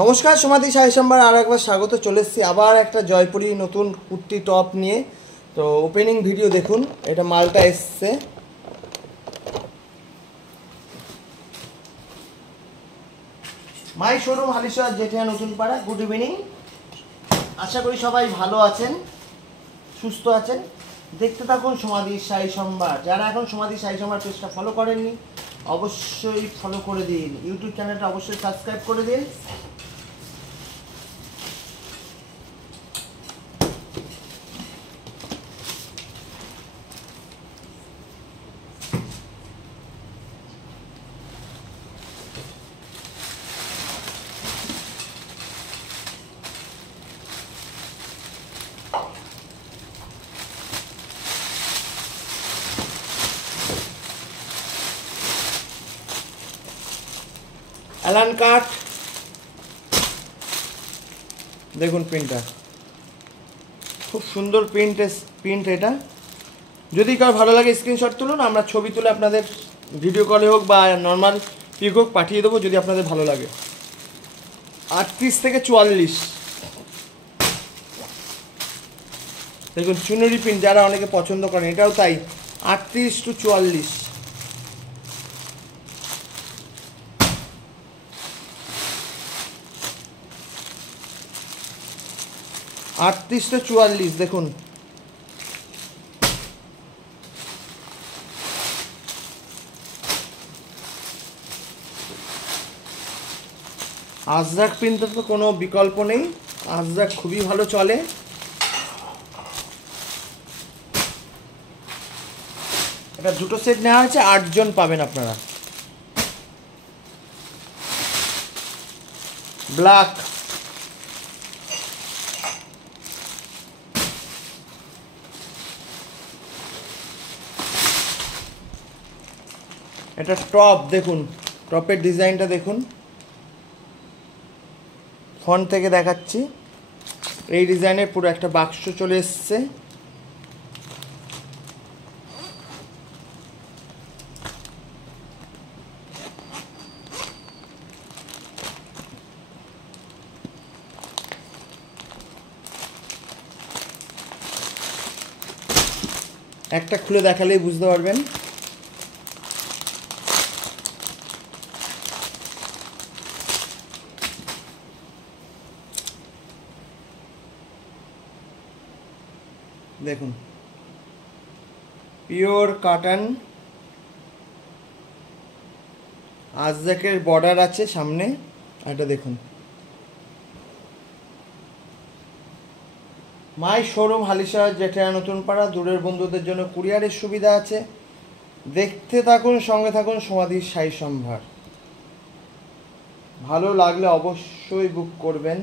নমস্কার, সমাধি শাড়ি সম্ভার আর একবার স্বাগত। চলে এসেছি আবার একটা জয়পুরি নতুন কুর্তি টপ নিয়ে। তো ওপেনিং ভিডিও দেখুন, এটা মালটা এসছে। মাই শোরুম হালিশহর জেঠিয়া নতুন পাড়া। গুড ইভিনিং, আশা করি সবাই ভালো আছেন, সুস্থ আছেন। দেখতে থাকুন সমাধি শাড়ি সম্ভার। যারা এখন সমাধি শাড়ি সম্ভার পেজটা ফলো করেননি অবশ্যই ফলো করে দিন, ইউটিউব চ্যানেলটা অবশ্যই সাবস্ক্রাইব করে দিন। অ্যালান কাট, দেখুন প্রিন্টটা খুব সুন্দর প্রিন্ট এটা। যদি কারো ভালো লাগে স্ক্রিনশট তুলুন, আমরা ছবি তুলে আপনাদের ভিডিও কলে হোক বা নর্মাল পিক হোক পাঠিয়ে দেবো যদি আপনাদের ভালো লাগে। 38 থেকে 44 দেখুন চুনরি প্রিন্ট, যারা অনেকে পছন্দ করেন এটাও তাই। 38 to 44 38 to 44 দেখুন। আজরাক প্রিন্টের তো কোনো বিকল্প নেই, আজরাক খুবই ভালো চলে। এটা দুটো সেট নেওয়া হয়েছে, 8 জন পাবেন আপনারা। ব্ল্যাক, এটা টপ দেখুন, টপের ডিজাইনটা দেখুন, ফ্রন্ট থেকে দেখাচ্ছি। এই ডিজাইনের পুরো একটা বাক্স চলে এসছে। একটা খুলে দেখালেই বুঝতে পারবেন। দেখুন পিওর কটন, আজরাকের বর্ডার আছে সামনে। এটা দেখুন মাই শোরুম হালিশহর জেঠিয়া নতুন পাড়া। দূরের বন্ধুদের জন্য কুরিয়ারের সুবিধা আছে। দেখতে থাকুন, সঙ্গে থাকুন সমাধি শাড়ি সম্ভার। ভালো লাগলে অবশ্যই বুক করবেন।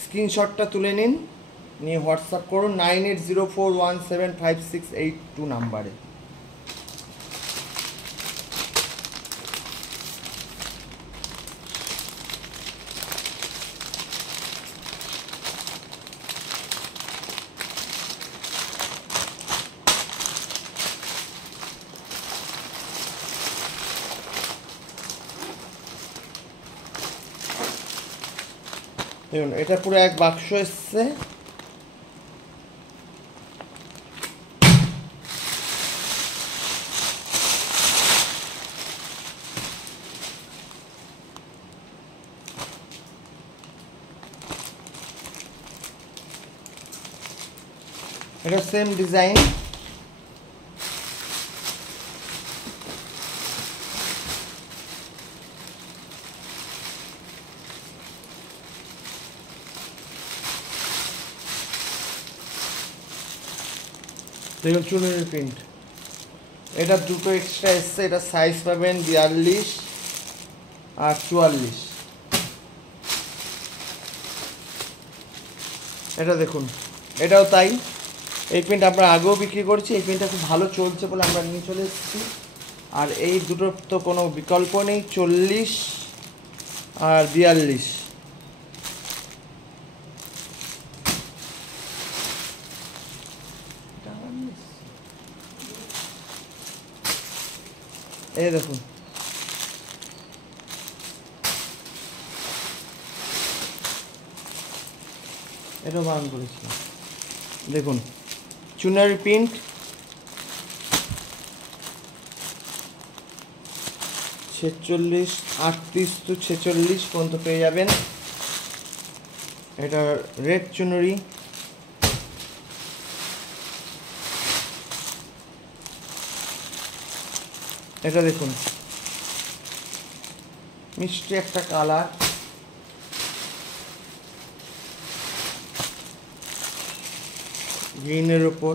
স্ক্রিনশটটা তুলে নিন, নিয়ে হোয়াটসঅ্যাপ করুন 9804175682 নাম্বারে। দেখুন এটা পুরো এক বাক্স এসছে। এটা সেম ডিজাইন, দেখুন চুনের প্রিন্ট। এটা দুটো এক্সট্রা এসছে, এটা সাইজ পাবেন 42 আর 44। এটা দেখুন, এটাও তাই। এই প্রিন্ট আমরা আগেও বিক্রি করছি, এই প্রিন্টটা খুব ভালো চলছে বলে আমরা নিয়ে চলে এসেছি। আর এই দুটোর তো কোনো বিকল্প নেই, 40 আর 42। এই দেখুন এটাও বারণ করেছি। দেখুন চুনারি প্রিন্ট, 46, 38 to 46 পর্যন্ত পেয়ে যাবেন। এটা রেড চুনরি, এটা দেখুন মিষ্টি একটা কালার, গ্রিনের উপর।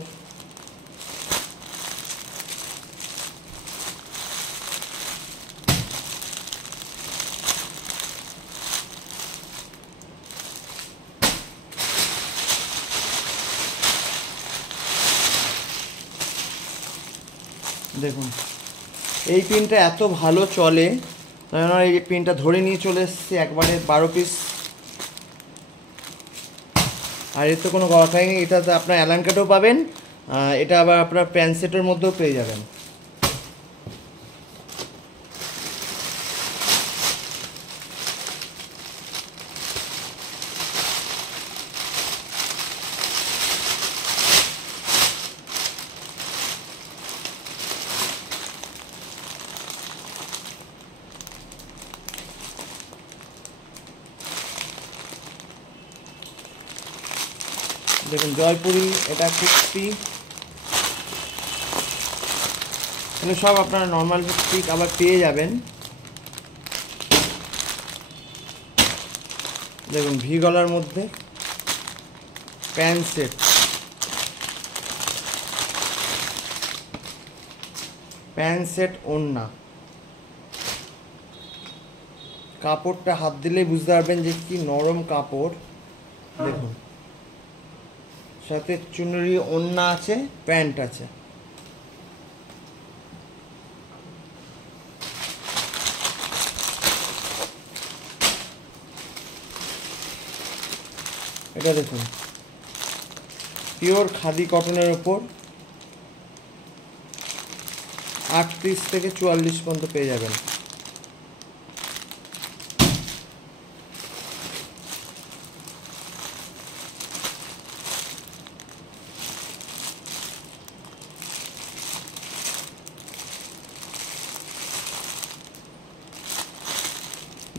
দেখুন এই পিনটা এত ভালো চলে, এই পিনটা ধরে নিয়ে চলে এসেছি একবারে 12 পিস। আর এর তো কোনো কথাই নেই, এটাতে আপনার অ্যালান কাটও পাবেন, এটা আবার আপনার প্যান্ট সেটের মধ্যেও পেয়ে যাবেন। দেখুন জয়পুরি, এটা কুর্তি, এগুলো সব আপনারা নর্মাল পিক আবার পেয়ে যাবেন। দেখুন ভি গলার মধ্যে প্যান্ট সেট, প্যান্ট সেট ওড়না, কাপড়টা হাত দিলেই বুঝতে পারবেন যে কি নরম কাপড়। দেখুন সাথে চুনরি ওড়না আছে, প্যান্ট আছে। এটা দেখুন পিওর খাদি কটনের উপর 38 থেকে 44 পর্যন্ত পেয়ে যাবেন।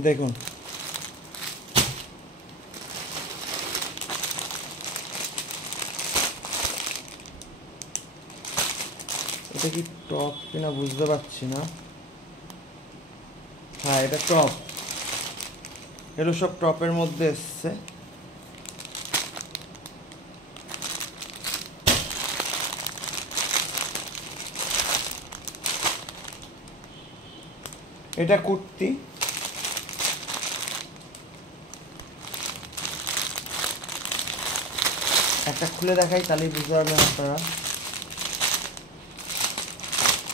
দেখুন এটা কি টপ কিনা বুঝতে পারছি না, হ্যাঁ এটা টপ, এগুলো সব টপের মধ্যে এসছে। এটা কুর্তি, একটা খুলে দেখাই তাহলেই বুঝতে পারবেন আপনারা।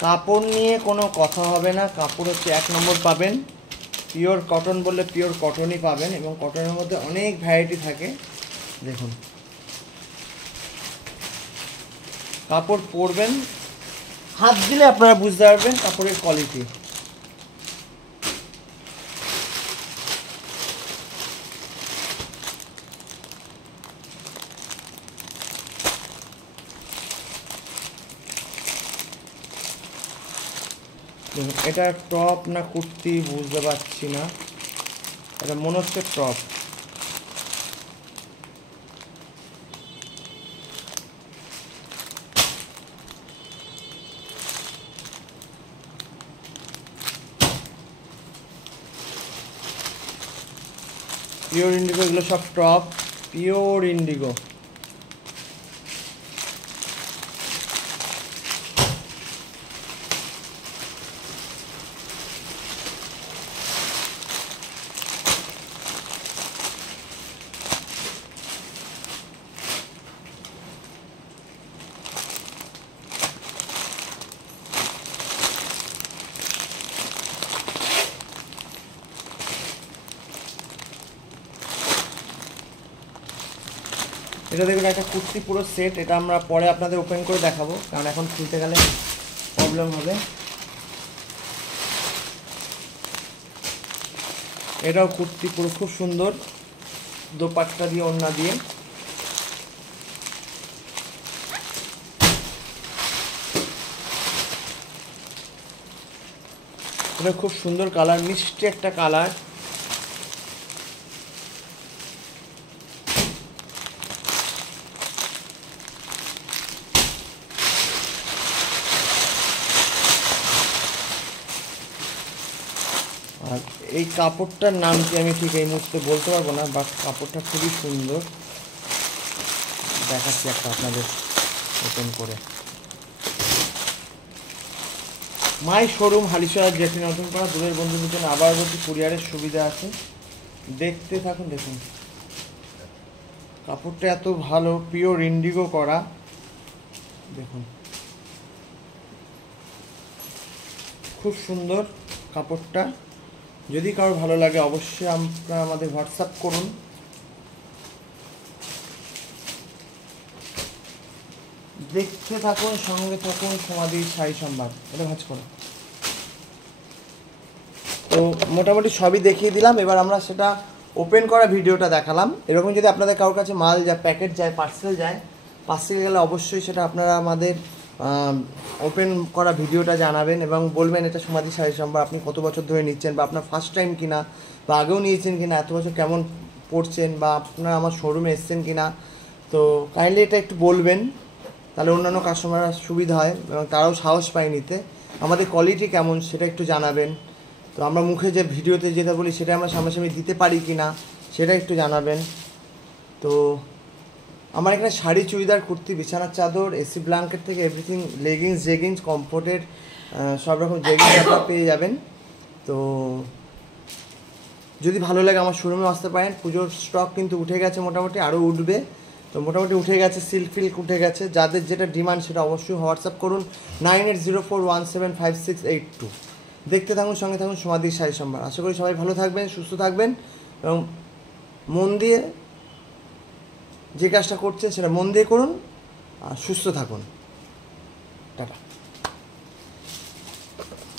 কাপড় নিয়ে কোনো কথা হবে না, কাপড় হচ্ছে 1 নম্বর পাবেন, পিওর কটন বললে পিওর কটনই পাবেন, এবং কটনের মধ্যে অনেক ভ্যারাইটি থাকে। দেখুন কাপড় পরবেন, হাত দিলে আপনারা বুঝতে পারবেন কাপড়ের কোয়ালিটি। এটা টপ না কুর্তি বুঝতে পারছি না, এটা মনে হচ্ছে টপ। পিওর ইন্ডিগো, এগুলো সব টপ পিওর ইন্ডিগো। এটা দেখুন একটা কুর্তি পুরো সেট, এটা আমরা পরে আপনাদের ওপেন করে দেখাবো, কারণ এখন খুলতে গেলে প্রবলেম হবে। এটাও কুর্তি পুরো খুব সুন্দর, দোপাট্টা দিয়ে ওড়না দিয়ে। এটা খুব সুন্দর কালার, মিষ্টি একটা কালার। আর এই কাপড়টার নাম কি আমি ঠিক এই মুহূর্তে বলতে পারবো না, বাট কাপড়টা খুবই সুন্দর। দেখাচ্ছি একটা আপনাদের ওপেন করে। মাই শোরুম হালিশহর যেটি নতুন করা, দূরের বন্ধুদের জন্য আবার বলছি কুরিয়ারের সুবিধা আছে। দেখতে থাকুন, দেখুন কাপড়টা এত ভালো, পিওর ইন্ডিগো করা। দেখুন খুব সুন্দর কাপড়টা। যদি কারো ভালো লাগে অবশ্যই আপনারা আমাদের হোয়াটসঅ্যাপ করুন। দেখতে থাকুন, সঙ্গে থাকুন সমাধির শাড়ি সম্ভার। এটা ভাঁজ করো। তো মোটামুটি সবই দেখিয়ে দিলাম, এবার আমরা সেটা ওপেন করা ভিডিওটা দেখালাম। এরকম যদি আপনাদের কারোর কাছে মাল যায়, প্যাকেট যায়, পার্সেল যায়, পার্সেল গেলে অবশ্যই সেটা আপনারা আমাদের ওপেন করা ভিডিওটা জানাবেন এবং বলবেন এটা সমাধি শাড়ি সম্ভার, আপনি কত বছর ধরে নিচ্ছেন, বা আপনার ফার্স্ট টাইম কিনা, বা আগেও নিয়েছেন কিনা, এত বছর কেমন পড়ছেন, বা আপনারা আমার শোরুমে এসছেন কিনা। তো কাইন্ডলি এটা একটু বলবেন, তাহলে অন্যান্য কাস্টমাররা সুবিধা হয় এবং তারাও সাহস পায় নিতে। আমাদের কোয়ালিটি কেমন সেটা একটু জানাবেন। তো আমরা মুখে যে ভিডিওতে যেটা বলি সেটা আমরা সামনাসামনি দিতে পারি কি না সেটা একটু জানাবেন। তো আমার এখানে শাড়ি, চুড়িদার, কুর্তি, বিছানার চাদর, এসি ব্ল্যাঙ্কেট থেকে এভরিথিং, লেগিংস, জেগিংস, কমফোর্টের সব রকম জেগিংস আপনারা পেয়ে যাবেন। তো যদি ভালো লাগে আমার শোরুমে আসতে পারেন। পুজোর স্টক কিন্তু উঠে গেছে, মোটামুটি আরও উঠবে। তো মোটামুটি উঠে গেছে, সিল্ক উঠে গেছে। যাদের যেটা ডিমান্ড সেটা অবশ্যই হোয়াটসঅ্যাপ করুন 9804175682। দেখতে থাকুন, সঙ্গে থাকুন সমাধির শাড়ি সম্ভার। আশা করি সবাই ভালো থাকবেন, সুস্থ থাকবেন এবং মন দিয়ে যে কাজটা করছেন সেটা মন দিয়ে করুন আর সুস্থ থাকুন। টাটা।